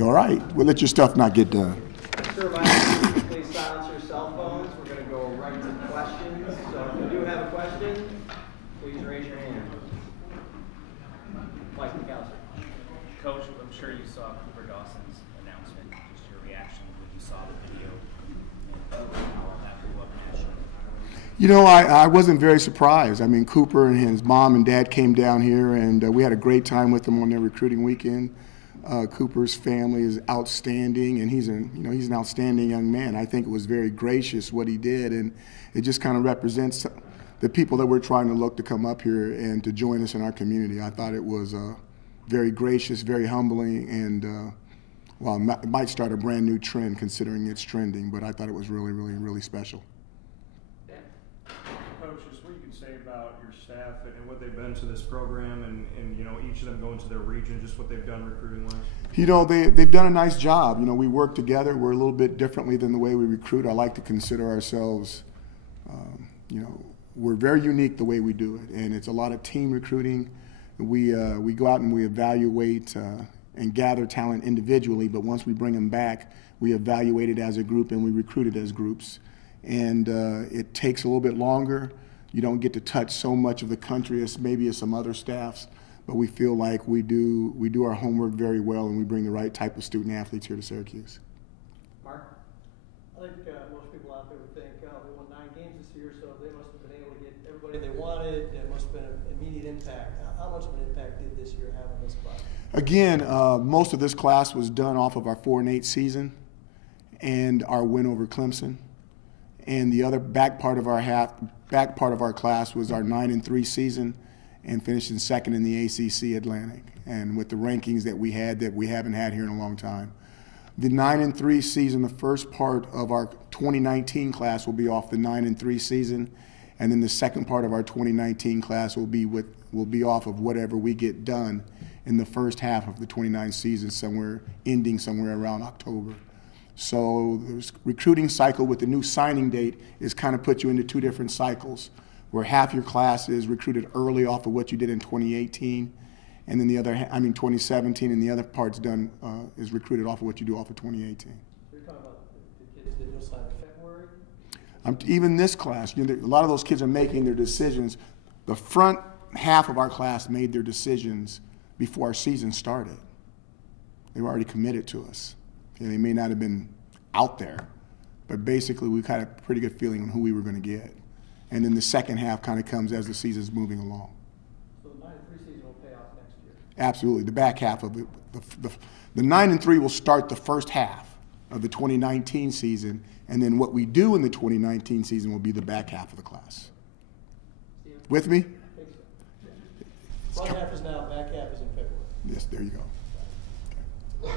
All right. We'll let your stuff not get done. Sir, please silence your cell phones. We're going to go right to questions. So if you do have a question, please raise your hand. Mike McAllister. Coach, I'm sure you saw Cooper Dawson's announcement. Just your reaction when you saw the video and how that blew up nationally. You know, I wasn't very surprised. I mean, Cooper and his mom and dad came down here, and we had a great time with them on their recruiting weekend. Cooper's family is outstanding, and he's an outstanding young man. I think it was very gracious what he did, and it just kind of represents the people that we're trying to look to come up here and to join us in our community. I thought it was very gracious, very humbling, and well, it might start a brand new trend considering it's trending, but I thought it was really, really, really special. Coach, just what you can say about your staff and what they've been to this program and you know, each of them going to their region, just what they've done recruiting-wise? You know, they've done a nice job. You know, we work together. We're a little bit differently than the way we recruit. I like to consider ourselves, you know, we're very unique the way we do it, and it's a lot of team recruiting. We go out and we evaluate and gather talent individually, but once we bring them back, we evaluate it as a group and we recruit it as groups. And it takes a little bit longer. You don't get to touch so much of the country as maybe as some other staffs, but we feel like we do our homework very well, and we bring the right type of student athletes here to Syracuse. Mark? I think most people out there would think, oh, they won 9 games this year, so they must have been able to get everybody they wanted. There must have been an immediate impact. How much of an impact did this year have on this class? Again, most of this class was done off of our 4-8 season and our win over Clemson. And the other back part of our class was our 9-3 season and finishing second in the ACC Atlantic. And with the rankings that we haven't had here in a long time. The 9-3 season, the first part of our 2019 class will be off the 9-3 season, and then the second part of our 2019 class will be off of whatever we get done in the first half of the 29 season, ending somewhere around October. So the recruiting cycle with the new signing date is kind of put you into 2 different cycles, where half your class is recruited early off of what you did in 2018, and then 2017, and the other part's done is recruited off of what you do off of 2018. So you're talking about the kids that you'll sign in February? Even this class, you know, a lot of those kids are making their decisions. The front half of our class made their decisions before our season started. They were already committed to us. And they may not have been out there, but basically we had a pretty good feeling on who we were going to get. And then the second half kind of comes as the season's moving along. So the 9-3 season will pay off next year? Absolutely. The back half of it. The 9-3 will start the first half of the 2019 season, and then what we do in the 2019 season will be the back half of the class. With me? I think so. Front half is now, back half is in February. Yes, there you go. Okay.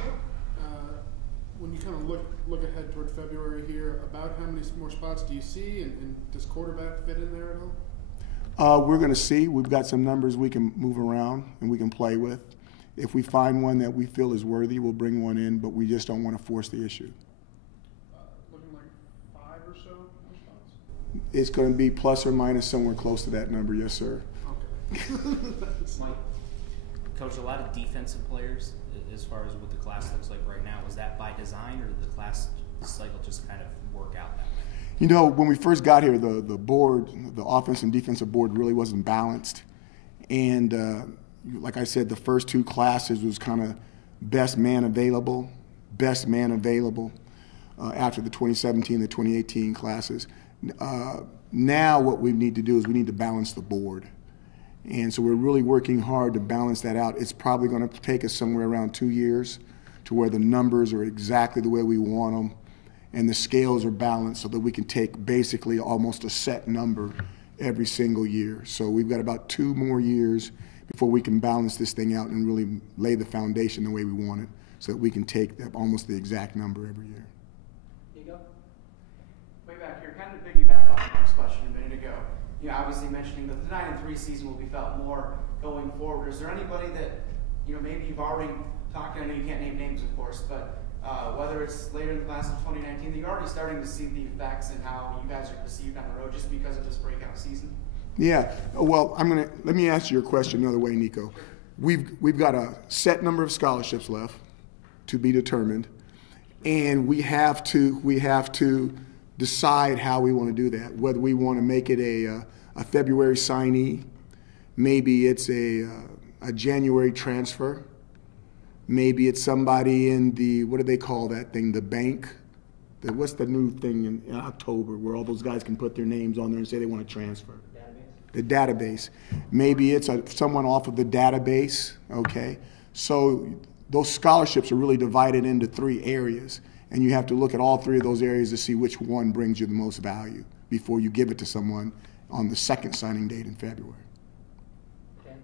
When you kind of look ahead toward February here, about how many more spots do you see, and does quarterback fit in there at all? We're going to see. We've got some numbers we can move around and we can play with. If we find one that we feel is worthy, we'll bring one in, but we just don't want to force the issue. Looking like 5 or so more spots? It's going to be plus or minus somewhere close to that number, yes, sir. Okay. Mike, Coach, a lot of defensive players as far as what the class looks like right now. Was that by design, or did the class cycle just kind of work out that way? You know, when we first got here, the board, the offense and defensive board really wasn't balanced. And like I said, the first 2 classes was kind of best man available. After the 2017, the 2018 classes. Now what we need to do is we need to balance the board. And so we're really working hard to balance that out. It's probably going to take us somewhere around 2 years to where the numbers are exactly the way we want them and the scales are balanced so that we can take basically almost a set number every single year. So we've got about 2 more years before we can balance this thing out and really lay the foundation the way we want it so that we can take almost the exact number every year. Nico? Way back here, kind of piggyback off Mark's question a minute ago. You know, obviously mentioning that the 9-3 season will be felt more going forward. Is there anybody that, you know, maybe you've already talked to, I know you can't name names, of course, but whether it's later in the class of 2019, that you're already starting to see the effects and how you guys are perceived on the road just because of this breakout season? Yeah, well, let me answer your question another way, Nico. We've got a set number of scholarships left. to be determined, and we have to decide how we want to do that. Whether we want to make it a February signee, maybe it's a January transfer, maybe it's somebody in the, what do they call that thing, the bank. What's the new thing in October where all those guys can put their names on there and say they want to transfer? The database. Maybe it's someone off of the database, okay? So those scholarships are really divided into 3 areas, and you have to look at all 3 of those areas to see which one brings you the most value before you give it to someone on the second signing date in February. Okay.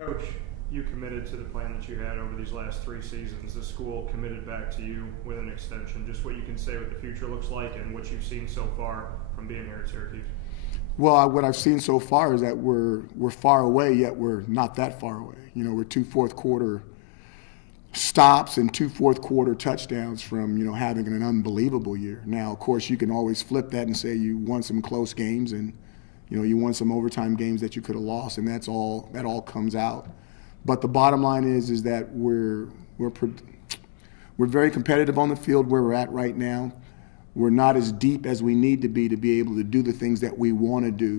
Coach, you committed to the plan that you had over these last 3 seasons. The school committed back to you with an extension. Just what you can say what the future looks like and what you've seen so far from being here at Syracuse. Well, what I've seen so far is that we're far away, yet we're not that far away. You know, we're 2 fourth-quarter stops and 2 fourth-quarter touchdowns from, you know, having an unbelievable year. Now, of course, you can always flip that and say you won some close games and, you know, you won some overtime games that you could have lost, and that all comes out. But the bottom line is that we're very competitive on the field where we're at right now. We're not as deep as we need to be able to do the things that we want to do,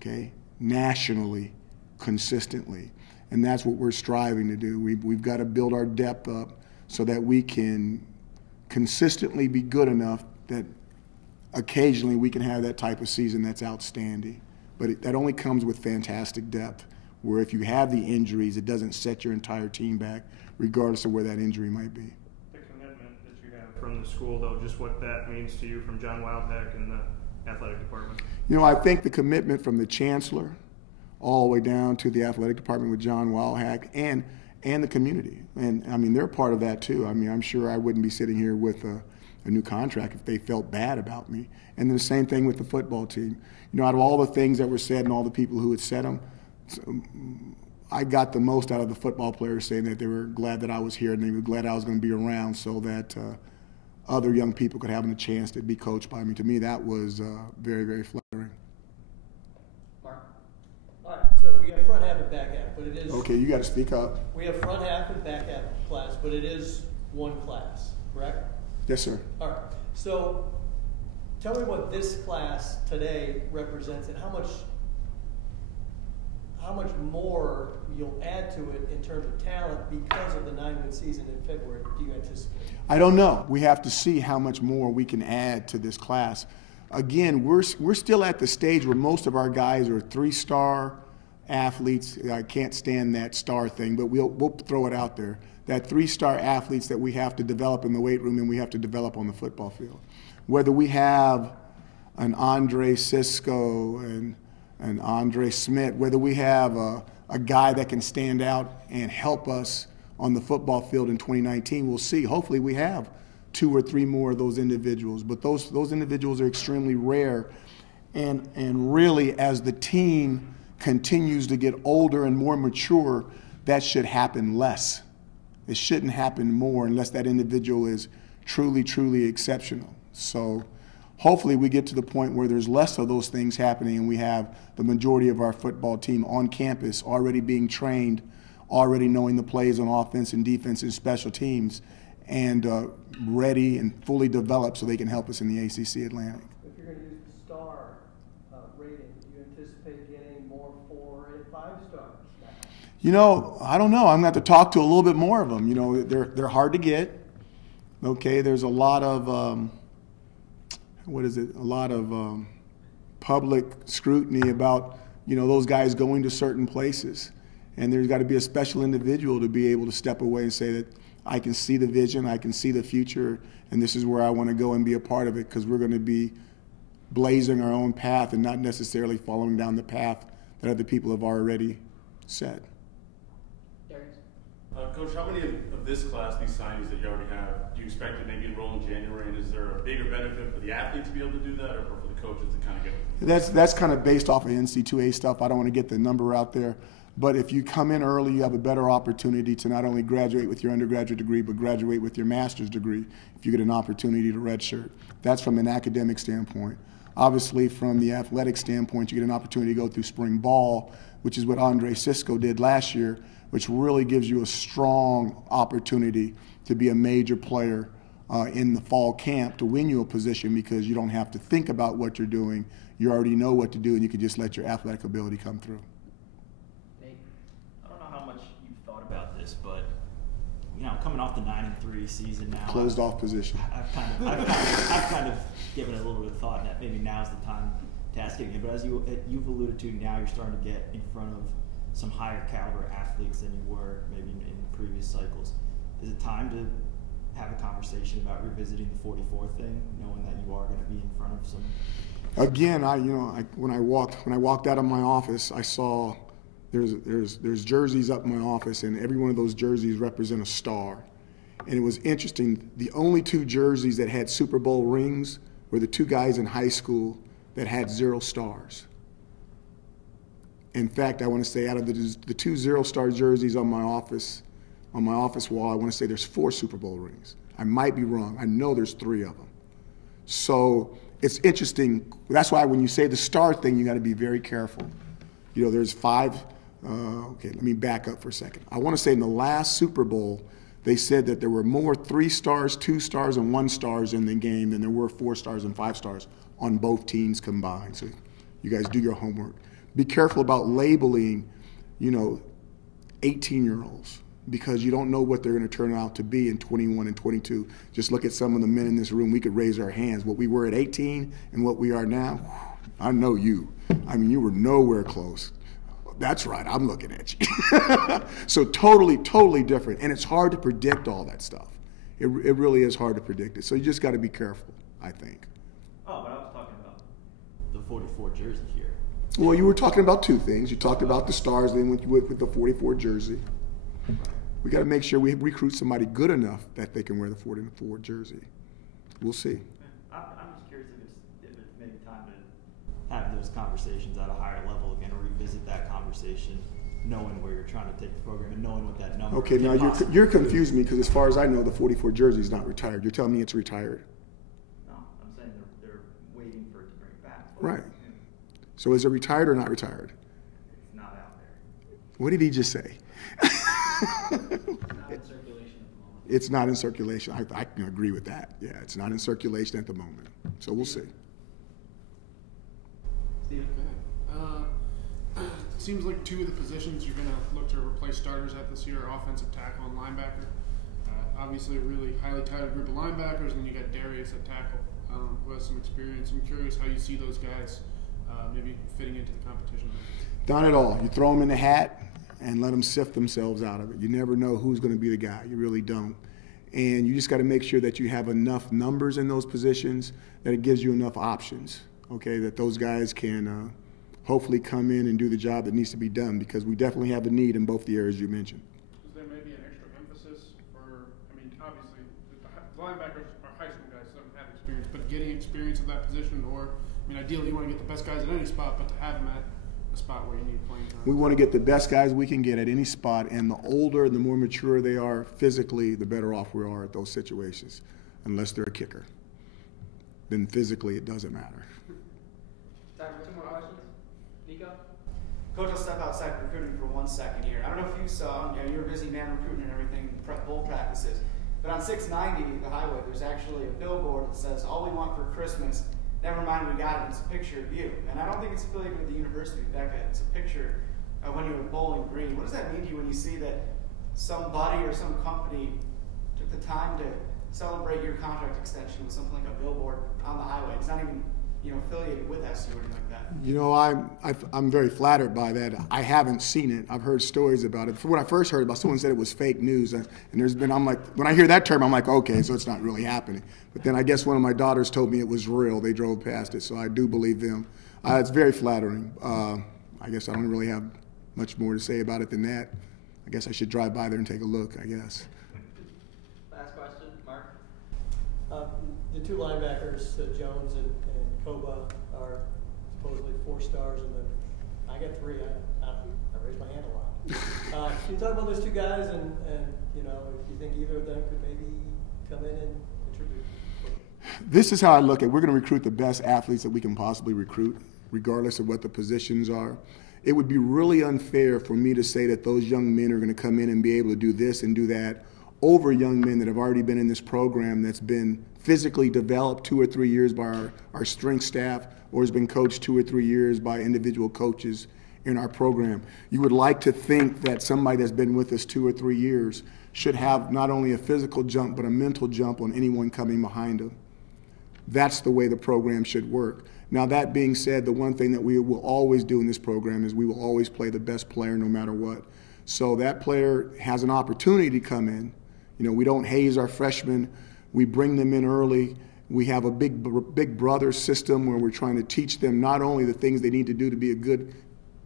okay, nationally, consistently. And that's what we're striving to do. We've got to build our depth up so that we can consistently be good enough that occasionally we can have that type of season that's outstanding. But that only comes with fantastic depth, where if you have the injuries, it doesn't set your entire team back, regardless of where that injury might be. The commitment that you have from the school, though, just what that means to you from John Wildhack and the athletic department. You know, I think the commitment from the chancellor all the way down to the athletic department with John Wildhack and the community. And, I mean, they're part of that, too. I mean, I'm sure I wouldn't be sitting here with a new contract if they felt bad about me. And then the same thing with the football team. You know, out of all the things that were said and all the people who had said them, I got the most out of the football players saying that they were glad that I was here and they were glad I was going to be around so that other young people could have a chance to be coached by me. To me, that was very, very flattering. Mark? All right, so we got front half and back half, but it is... Okay, you got to speak up. We have front half and back half class, but it is one class, correct? Yes, sir. All right, so tell me what this class today represents and how much more you'll add to it in terms of talent because of the 9-win season in February do you anticipate? I don't know. We have to see how much more we can add to this class. Again, we're still at the stage where most of our guys are 3-star athletes. I can't stand that star thing, but we'll throw it out there. That 3-star athletes that we have to develop in the weight room and we have to develop on the football field. Whether we have an Andre Cisco and Andre Smith, whether we have a guy that can stand out and help us on the football field in 2019, we'll see. Hopefully we have 2 or 3 more of those individuals, but those individuals are extremely rare. And really, as the team continues to get older and more mature, that should happen less. It shouldn't happen more unless that individual is truly, truly exceptional. So hopefully we get to the point where there's less of those things happening and we have the majority of our football team on campus already being trained, already knowing the plays on offense and defense and special teams, and ready and fully developed so they can help us in the ACC Atlantic. If you're going to use the star rating, do you anticipate getting more 4 and 5 stars? You know, I don't know. I'm going to have to talk to a little bit more of them. You know, they're hard to get. Okay, there's a lot of a lot of public scrutiny about, you know, those guys going to certain places. And there's got to be a special individual to be able to step away and say that I can see the vision, I can see the future, and this is where I want to go and be a part of it, because we're going to be blazing our own path and not necessarily following down the path that other people have already set. Coach, how many of this class, these signings that you already have, do you expect to maybe enroll in January? And is there a bigger benefit for the athletes to be able to do that, or for the coaches to kind of get? That's kind of based off of NC2A stuff. I don't want to get the number out there. But if you come in early, you have a better opportunity to not only graduate with your undergraduate degree, but graduate with your master's degree if you get an opportunity to redshirt. That's from an academic standpoint. Obviously, from the athletic standpoint, you get an opportunity to go through spring ball, which is what Andre Cisco did last year, which really gives you a strong opportunity to be a major player in the fall camp to win you a position, because you don't have to think about what you're doing. You already know what to do, and you can just let your athletic ability come through. Nate, I don't know how much you've thought about this, but coming off the 9-3 season now, Closed off position. I've kind of given it a little bit of thought that maybe now's the time to ask it again. But as you've alluded to, now you're starting to get in front of some higher caliber athletes than you were maybe in previous cycles. Is it time to have a conversation about revisiting the 44 thing, knowing that you are going to be in front of some? Again, when I walked out of my office, I saw there's jerseys up in my office, and every one of those jerseys represent a star. And it was interesting. The only 2 jerseys that had Super Bowl rings were the 2 guys in high school that had 0 stars. In fact, I want to say out of the 2 0-star jerseys on my office wall, I want to say there's 4 Super Bowl rings. I might be wrong. I know there's 3 of them. So it's interesting. That's why when you say the star thing, you got to be very careful. There's 5. Okay, let me back up for a second. I want to say in the last Super Bowl, they said that there were more 3 stars, 2 stars, and 1 stars in the game than there were 4 stars and 5 stars on both teams combined. So you guys do your homework. Be careful about labeling, 18-year-olds, because you don't know what they're going to turn out to be in 21 and 22. Just look at some of the men in this room. We could raise our hands. What we were at 18 and what we are now, I know you. I mean, you were nowhere close. That's right, I'm looking at you. So totally different. And it's hard to predict all that stuff. It really is hard to predict it. So you just got to be careful, I think. Oh, but I was talking about the 44 jersey here. Well, you were talking about 2 things. You talked about the stars, then went with the 44 jersey. We got to make sure we recruit somebody good enough that they can wear the 44 jersey. We'll see. I'm just curious if it's maybe time to have those conversations at a higher level again, or revisit that conversation, knowing where you're trying to take the program and knowing what that number. Okay, now you're confused me, because as far as I know, the 44 jersey is not retired. You're telling me it's retired. No, I'm saying they're waiting for it to bring it back. Right. So is it retired or not retired? It's not out there. What did he just say? It's not in circulation at the moment. It's not in circulation. I can agree with that. Yeah, it's not in circulation at the moment. So we'll see. Steve? It seems like 2 of the positions you're going to look to replace starters at this year are offensive tackle and linebacker. Obviously a really highly touted group of linebackers, and then you got Darius at tackle, who has some experience. I'm curious how you see those guys maybe fitting into the competition. Not at all. You throw them in the hat and let them sift themselves out of it. You never know who's going to be the guy. You really don't. And you just got to make sure that you have enough numbers in those positions, that it gives you enough options, okay, that those guys can hopefully come in and do the job that needs to be done, because we definitely have a need in both the areas you mentioned. Is there maybe an extra emphasis for, obviously, the linebackers are high school guys, so don't have experience, but getting experience at that position, or, ideally you want to get the best guys at any spot, but to have them at a spot where you need playing time? We want to get the best guys we can get at any spot, and the older and the more mature they are physically, the better off we are at those situations, unless they're a kicker. Then physically it doesn't matter. Time for 2 more questions. Nico? Coach, I'll step outside recruiting for 1 second here. I don't know if you saw, you were a busy man recruiting and everything, bowl practices, but on 690, the highway, there's actually a billboard that says, "All we want for Christmas, never mind we got it, it's a picture of you." And I don't think it's affiliated with the university, Becca. It's a picture of when you were Bowling Green. What does that mean to you when you see that somebody or some company took the time to celebrate your contract extension with something like a billboard on the highway? It's not even, affiliated with SU or anything like that. I'm very flattered by that. I haven't seen it. I've heard stories about it. When I first heard about it, someone said it was fake news, and I'm like, when I hear that term, I'm like, okay, so it's not really happening. But then I guess one of my daughters told me it was real. They drove past it, so I do believe them. It's very flattering. I guess I don't really have much more to say about it than that. I guess I should drive by there and take a look, I guess. Last question, Mark. The 2 linebackers, Jones and Koba, are supposedly 4 stars, and then I got 3. I raised my hand a lot. Can you talk about those 2 guys, and if you think either of them could maybe come in and contribute? This is how I look at it. We're going to recruit the best athletes that we can possibly recruit, regardless of what the positions are. It would be really unfair for me to say that those young men are going to come in and be able to do this and do that, over young men that have already been in this program that's been physically developed 2 or 3 years by our strength staff, or has been coached 2 or 3 years by individual coaches in our program. You would like to think that somebody that's been with us 2 or 3 years should have not only a physical jump, but a mental jump on anyone coming behind them. That's the way the program should work. Now, that being said, the one thing that we will always do in this program is we will always play the best player no matter what. So that player has an opportunity to come in. You know, we don't haze our freshmen. We bring them in early. We have a big brother system where we're trying to teach them not only the things they need to do to be a good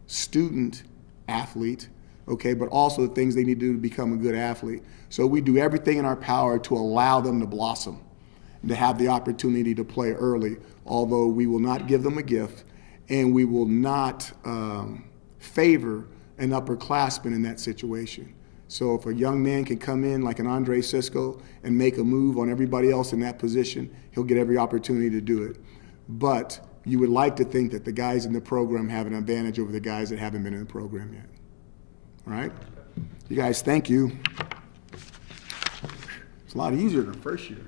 student athlete, okay, but also the things they need to do to become a good athlete. So we do everything in our power to allow them to blossom, to have the opportunity to play early, although we will not give them a gift, and we will not favor an upperclassman in that situation. So if a young man can come in like an Andre Cisco and make a move on everybody else in that position, he'll get every opportunity to do it. But you would like to think that the guys in the program have an advantage over the guys that haven't been in the program yet. All right? You guys, thank you. It's a lot easier than first year.